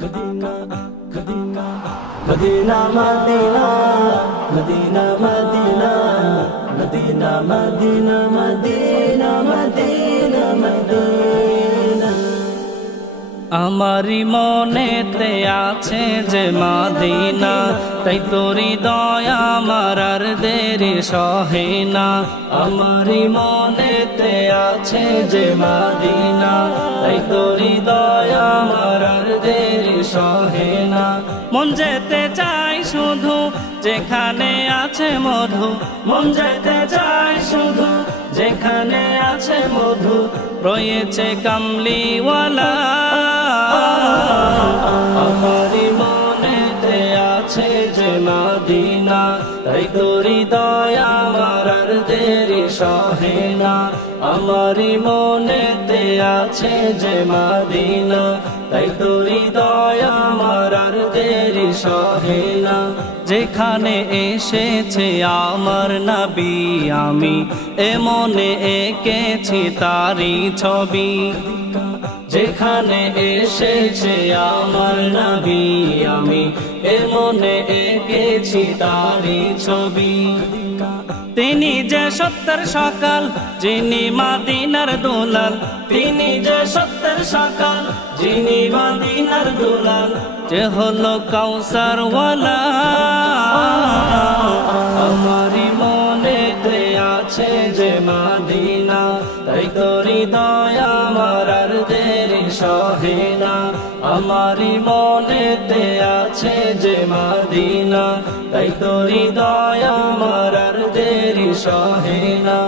Medina, Medina, Medina, Medina, Medina, Medina, Medina, Medina, Medina, Medina, Medina. আমারি মনেতে আছে যে মদিনা, তাই তোরি দয়া আমার আর দেরি সহে না। আমারি মনেতে আছে যে মদিনা, তাই তোরি দয়া আমার আর দেরি সহে না। মন যেতে চাই শুধু যেখানে আছে মধু, মন যেতে চাই শুধু যেখানে আছে মধু, রয়েছে কামলিওয়ালা। আমারি মনেতে আছে যে মদিনা, তাই তোরি দয়া আমার আর দেরি সহে না। আমারি মনেতে আছে যে মদিনা, তাই তোরি দয়া আমার আর দেরি সহে না। যেখানে এসেছে আমার নবী, আমি এমনে এঁকেছি তারি ছবি। যেখানে এসেছে আমার নবী, আমি এমনে এঁকেছি তারি ছবি। তিনি যে সত্যের সকাল, যিনি মদিনার দুলাল, তিনি যে সত্যের সকাল, যিনি মদিনার দুলাল, যে হলো কাউসার ওয়ালা। আমারি মনেতে আছে যে মদিনা, তাই তোরি দয়া আমার আর দেরি সহে না। আমারি মনেতে আছে যে মদিনা, তাই তোরি দয়া আমার আর দেরি সহে না।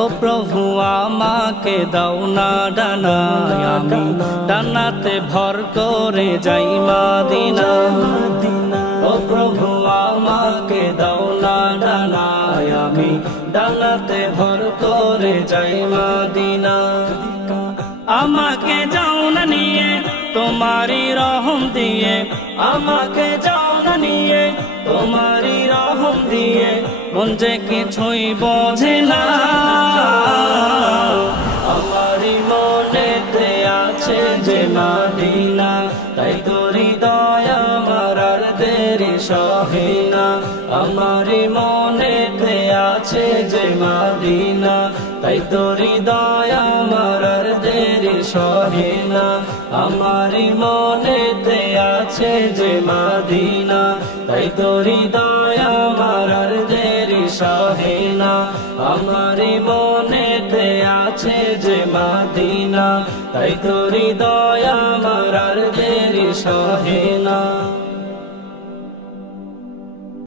ও প্রভু আমাকে দাও না ডানা, আমি ডানাতে ভর করে যাই মদিনা। ও প্রভু আমাকে দাও না ডানা, আমি ডানাতে ভর করে যাই মদিনা। আমাকে যাও না নিয়ে তোমারি রহম দিয়ে, আমাকে যাও না নিয়ে তোমারি রহম দিয়ে, মন যে কিছুই বোঝে না। আমারি মনেতে আছে যে মদিনা, তাই তোরি দয়া আমার আর দেরি সহে না। আমারি মনেতে আছে যে মদিনা, তাই তোরি দয়া আমার আর দেরি সহে না। আমারি মনেতে আছে যে মদিনা, তাই তোরি দয়া আমার আর দেরি সহে না। আমারি মনেতে আছে যে মদিনা, তাই তোরি দয়া আমার আর দেরি সহে না।